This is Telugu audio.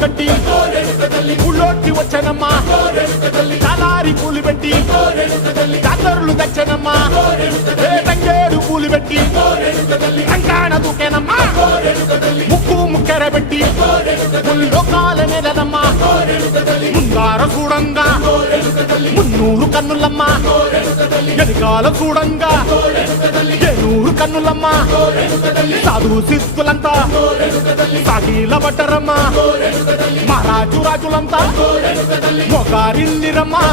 కట్టి ఊళ్ళోకి వచ్చానమ్మా చాలారి పూలు పెట్టి జాతరలు తెచ్చానమ్మా తంగేడు పూలు పెట్టి కంకాణ దూకేనమ్మా ముక్కు ముక్కెర పెట్టి ముల్లోకాల నేలనమ్మా ముందార చూడంగా మున్నూరు కన్నులమ్మా ఎనకాల చూడంగా ఏనూరు కన్నులమ్మా సాధు సిద్ధులంతా సాగిల పట్టరమ్మా మహారాజు రాజులంతా మొగారిల్లిరమ్మా